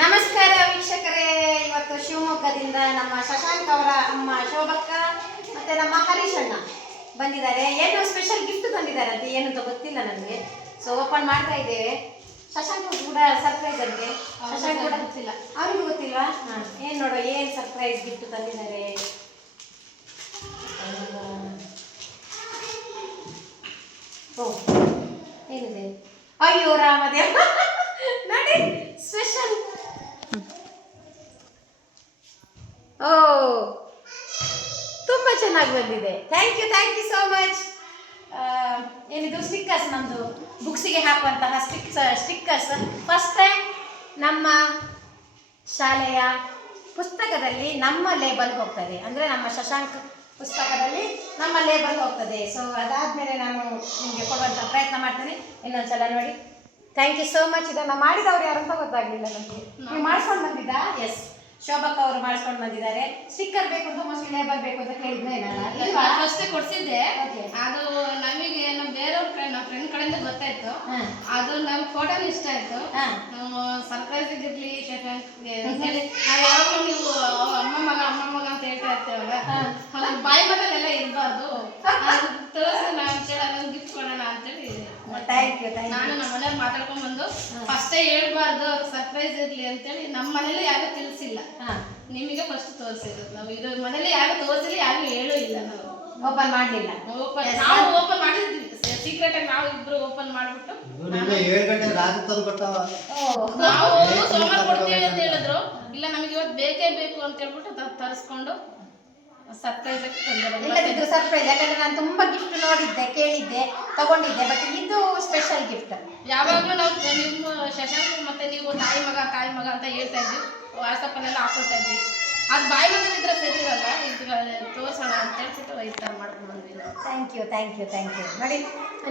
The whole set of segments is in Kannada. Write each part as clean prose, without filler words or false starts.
ನಮಸ್ಕಾರ ವೀಕ್ಷಕರೇ, ಇವತ್ತು ಶಿವಮೊಗ್ಗದಿಂದ ನಮ್ಮ ಶಶಾಂಕ್ ಅವರ ಅಮ್ಮ ಶೋಭಕ್ಕ ಮತ್ತೆ ನಮ್ಮ ಹರೀಶ್ ಅಣ್ಣ ಬಂದಿದ್ದಾರೆ. ಏನೋ ಸ್ಪೆಷಲ್ ಗಿಫ್ಟ್ ತಂದಿದ್ದಾರೆ ಅಂತ, ಏನು ಅಂತ ಗೊತ್ತಿಲ್ಲ ನನಗೆ. ಸೊ ಓಪನ್ ಮಾಡ್ತಾ ಇದ್ದೇವೆ. ಶಶಾಂಕ್ ಕೂಡ ಸರ್ಪ್ರೈಸ್ ಅಂತೆ. ಶಶಾಂಕ್ ಕೂಡ ಗೊತ್ತಿಲ್ಲ, ಅವ್ರಿಗೂ ಗೊತ್ತಿಲ್ವಾ? ಏನು ನೋಡೋ, ಏನು ಸರ್ಪ್ರೈಸ್ ಗಿಫ್ಟ್ ತಂದಿದ್ದಾರೆ. ಓ ಏನಿದೆ? ಅಯ್ಯೋ ರಾಮದೇವ ನೋಡಿ, ಸ್ಪೆಷಲ್. ಓ ತುಂಬ ಚೆನ್ನಾಗಿ ಬಂದಿದೆ. Thank you so much. ಏನಿದು? ಸ್ಟಿಕ್ಕರ್ಸ್, ನಮ್ಮದು ಬುಕ್ಸಿಗೆ ಹಾಕುವಂತಹ ಸ್ಟಿಕ್ಕರ್ಸ್. ಫಸ್ಟ್ ಟೈಮ್ ನಮ್ಮ ಶಾಲೆಯ ಪುಸ್ತಕದಲ್ಲಿ ನಮ್ಮ ಲೇಬಲ್ ಹೋಗ್ತದೆ, ಅಂದರೆ ನಮ್ಮ ಶಶಾಂಕ್ ಪುಸ್ತಕದಲ್ಲಿ ನಮ್ಮ ಲೇಬಲ್ ಹೋಗ್ತದೆ. ಸೊ ಅದಾದಮೇಲೆ ನಾನು ನಿಮಗೆ ಕೊಡುವಂಥ ಪ್ರಯತ್ನ ಮಾಡ್ತೇನೆ. ಇನ್ನೊಂದ್ಸಲ ನೋಡಿ. Thank you so much. ಇದನ್ನು ಮಾಡಿದವರು ಯಾರು ಅಂತ ಗೊತ್ತಾಗಲಿಲ್ಲ ನನಗೆ. ನೀವು ಮಾಡಿಸ್ಕೊಂಡು ಬಂದಿದ್ದಾ? ಎಸ್, ಶೋಭಕ್ಕ ಅವರು ಮಾಡಿಸ್ಕೊಂಡು ಬಂದಿದ್ದಾರೆ. ಸ್ಟಿಕ್ಕರ್ ಬೇಕು ಅಂತ, ಮೋಸ್ಟ್ಲಿ ಲೇಬಲ್ ಬೇಕು ಅಂತ ಕೇಳಿದ್ದೆ ನಾನು. ಫಸ್ಟ್ ಕೊಡ್ಸಿದ್ದೆ, ಅದು ನಮಗೆ ನಮ್ಮ ಬೇರೆಯವ್ರ ನಮ್ಮ ಫ್ರೆಂಡ್ ಕಡೆಯಿಂದ ಗೊತ್ತಾಯ್ತು. ಅದು ನಮ್ಮ ಫೋಟೋನು ಇಷ್ಟ ಆಯ್ತು. ಸರ್ಪ್ರೈಸ್ ಇರ್ಲಿ ಶಶಾಂಕ್ಗೆ ಅಂತೇಳಿ ನಾವು ಯಾವಾಗಲೂ ನೀವು ಅಮ್ಮ ಮಗ ಅಂತ ಹೇಳ್ತಾ ಇರ್ತೇವಲ್ಲ, ಬಾಯಿ ಮಗಲೆಲ್ಲ ಇರಬಾರ್ದು, ತೋರಿಸಿ ನಾವು ಅಂತೇಳಿ ಗಿಫ್ಟ್ ಕೊಡೋಣ ಅಂತೇಳಿ. ನಾನು ನಮ್ಮ ಮನೇಲಿ ಮಾತಾಡ್ಕೊಂಡ್ ಬಂದು ಫಸ್ಟೇ ಹೇಳ್ಬಾರ್ದು, ಅವ್ರಿಗೆ ಸರ್ಪ್ರೈಸ್ ಇರ್ಲಿ ಅಂತೇಳಿ ನಮ್ಮ ಮನೇಲಿ ಯಾರು ತಿಳಿಸಿಲ್ಲ. ನಿಮಗೆ ಫಸ್ಟ್ ತೋರಿಸಿದ್ರು. ನಾವು ಇದು ಮನೇಲಿ ಯಾರು ತೋರಿಸಿಲ್ಲ, ಯಾರು ಹೇಳೂ ಇಲ್ಲ. ನಾವು ಓಪನ್ ಮಾಡಲಿಲ್ಲ. ನಾವು ಓಪನ್ ಮಾಡಿದ್ವಿ ಸೀಕ್ರೆಟ್ ಆಗಿ, ನಾವು ಇಬ್ರು ಓಪನ್ ಮಾಡ್ಬಿಟ್ಟು ನಾವು ಸೋಮವಾರ ಕೊಡ್ತೀವಿ ಅಂತ ಹೇಳಿದ್ರು. ಇಲ್ಲ ನಮಗೆ ಇವತ್ತು ಬೇಕೇ ಬೇಕು ಅಂತ ಹೇಳ್ಬಿಟ್ಟು ತರಿಸ್ಕೊಂಡು ಸರ್ಪ್ರೈಸ್ ಇಲ್ಲದಿದ್ರು ಸರ್ಪ್ರೈಸ್. ಯಾಕಂದ್ರೆ ನಾನು ತುಂಬಾ ಗಿಫ್ಟ್ ನೋಡಿದ್ದೆ, ಕೇಳಿದ್ದೆ, ತಗೊಂಡಿದ್ದೆ. ಬಟ್ ಇದು ಸ್ಪೆಷಲ್ ಗಿಫ್ಟ್. ಯಾವಾಗಲೂ ನಾವು ನಿಮ್ಮ ಶಶಾಂಕ್ ಮತ್ತೆ ನೀವು ತಾಯಿ ಮಗ ಅಂತ ಹೇಳ್ತಾ ಇದ್ವಿ, ವಾಟ್ಸಪ್ಪಲ್ಲೆಲ್ಲ ಹಾಕೊಳ್ತಾ ಇದ್ವಿ. ಅದು ಬಾಯಿ ಮಗನಿದ್ರೆ ಸರಿ ಇರಲ್ಲ, ಇದು ತೋರಿಸೋಣ ಅಂತ ಹೇಳ್ಬಿಟ್ಟು ಈ ಥರ ಮಾಡ್ಕೊಂಡು ಬಂದ್ವಿ. Thank you. ನೋಡಿ,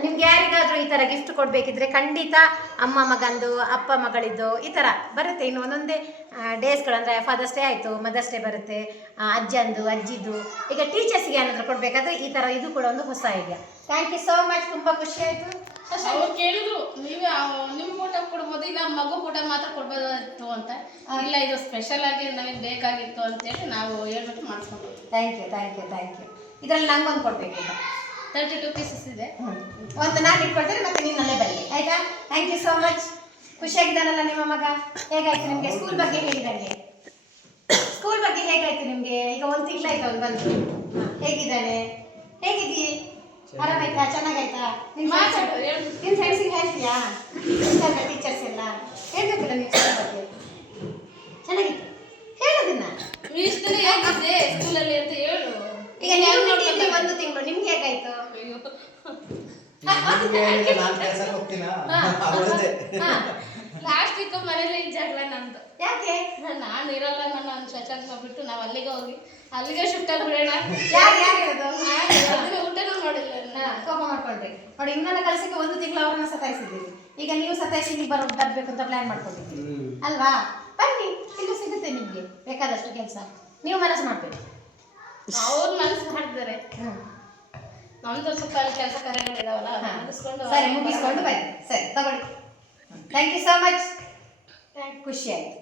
ನಿಮ್ಗೆ ಯಾರಿಗಾದರೂ ಈ ಥರ ಗಿಫ್ಟ್ ಕೊಡಬೇಕಿದ್ರೆ ಖಂಡಿತ ಅಮ್ಮ ಮಗಂದು, ಅಪ್ಪ ಮಗಳಿದ್ದು ಈ ಥರ ಬರುತ್ತೆ. ಇನ್ನು ಒಂದೊಂದೇ ಡೇಸ್ಗಳು, ಅಂದರೆ ಫಾದರ್ಸ್ ಡೇ ಆಯಿತು, ಮದರ್ಸ್ ಡೇ ಬರುತ್ತೆ, ಅಜ್ಜಂದು ಅಜ್ಜಿದು. ಈಗ ಟೀಚರ್ಸ್ಗೆ ಏನಾದರೂ ಕೊಡಬೇಕಾದ್ರೆ ಈ ಥರ ಇದು ಕೂಡ ಒಂದು ಹೊಸ idea. Thank you so much. ತುಂಬ ಖುಷಿ ಆಯಿತು. ಅವ್ರು ಕೇಳಿದ್ರು, ನೀವೇ ನಿಮ್ಮ ಫೋಟೋ ಕೊಡ್ಬೋದು, ಇಲ್ಲ ಮಗು ಫೋಟೋ ಮಾತ್ರ ಕೊಡ್ಬೋದಿತ್ತು ಅಂತ. ಇಲ್ಲ, ಇದು ಸ್ಪೆಷಲ್ ಆಗಿ ನಮಗೆ ಬೇಕಾಗಿತ್ತು ಅಂತೇಳಿ ನಾವು ಹೇಳ್ಬಿಟ್ಟು ಮಾಡಿಸ್ಕೊಂಡು. Thank you. ಇದರಲ್ಲಿ ನಂಗೊಂದು ಕೊಡಬೇಕು. 32 ಪೀಸಸ್ ಇದೆ. ಒಂದು ನಾನು ಇಟ್ಕೊಳ್ತೇನೆ, ಮತ್ತೆ ನಿನ್ನಲ್ಲೇ ಬರಲಿ, ಆಯಿತಾ? Thank you so much. ಖುಷಿಯಾಗಿದ್ದಾನಲ್ಲ ನಿಮ್ಮ ಮಗ? ಹೇಗಾಯ್ತು ನಿಮಗೆ? ಸ್ಕೂಲ್ ಬಗ್ಗೆ ಹೇಳಿ ನನಗೆ. ಸ್ಕೂಲ್ ಬಗ್ಗೆ ಹೇಗಾಯ್ತು ನಿಮಗೆ? ಈಗ 1 ತಿಂಗಳಾಯ್ತು ಅವ್ನು ಬಂದು. ಹೇಗಿದ್ದಾನೆ? ಹೇಗಿದ್ದೀ? ಆರಾಮಾಯ್ತಾ? ಚೆನ್ನಾಗಾಯ್ತಾ? ನಿನ್ನ ಫ್ರೆಂಡ್ಸಿಗೆ ಹೇಳ್ತೀಯಾ? ಇಷ್ಟ ಟೀಚರ್ಸ್ ಎಲ್ಲ ಹೇಳ್ಬೇಕಲ್ಲ ನೀವು ಸ್ಕೂಲ್ ಬಗ್ಗೆ? ಚೆನ್ನಾಗಿತ್ತು, ಹೇಳೋದಿನ್ನ. ಇಷ್ಟನೇ ಹೇಗಿದ್ದೆ ಸ್ಕೂಲಲ್ಲಿ ಅಂತ ಹೇಳು. ಈಗ ನೀವು ಬಿಟ್ಟಿದ್ರಿ 1 ತಿಂಗಳು, ನಿಮ್ಗೆ ಹೇಗಾಯ್ತು? ಲಾಸ್ಟ್ ವೀಕ್ ಮನೇಲಿ ಜಗಳ ನಮ್ದು. ಯಾಕೆ? ನಾನು ಇರಲ್ಲ, ನನ್ನ ಶಶಾಂಕ್ ಬಿಟ್ಟು ನಾವು ಅಲ್ಲಿಗೆ ಹೋಗಿ ಅಲ್ಲಿಗೆ ಶಿಫ್ಟ್ ಆಗಿಬಿಡೋಣ. ಊಟನೂ ಮಾಡಿಲ್ಲ, ಕೋಪ ಮಾಡ್ಕೊಂಡ್ರಿ. ನೋಡಿ, ಇನ್ನೊಂದು ಕೆಲಸಕ್ಕೆ 1 ತಿಂಗಳು ಅವರನ್ನ ಸತಾಯಿಸಿದ್ದೀರಿ. ಈಗ ನೀವು ಸತಾಯಿಸಿ ನೀವು ಬರಬೇಕು ಅಂತ ಪ್ಲಾನ್ ಮಾಡ್ಕೊಂಡಿದ್ದೀರಿ ಅಲ್ವಾ? ಬನ್ನಿ, ಇಲ್ಲಿ ಸಿಗುತ್ತೆ ನಿಮಗೆ ಬೇಕಾದಷ್ಟು ಕೆಲಸ. ನೀವು ಮನಸ್ಸು ಮಾಡಬೇಕು, ಅವ್ರು ಮನಸ್ಸು ಮಾಡಿದ್ದಾರೆ. ನಮ್ದು ಸ್ವಲ್ಪ ಕೆಲಸ ಕಾರ್ಯಗಳಿದಾವಲ್ಲ, ಮುಗಿಸ್ಕೊಂಡು ಬನ್ನಿ. ಸರಿ, ತಗೊಳ್ಳಿ. Thank you so much. ಖುಷಿ ಆಯಿತು.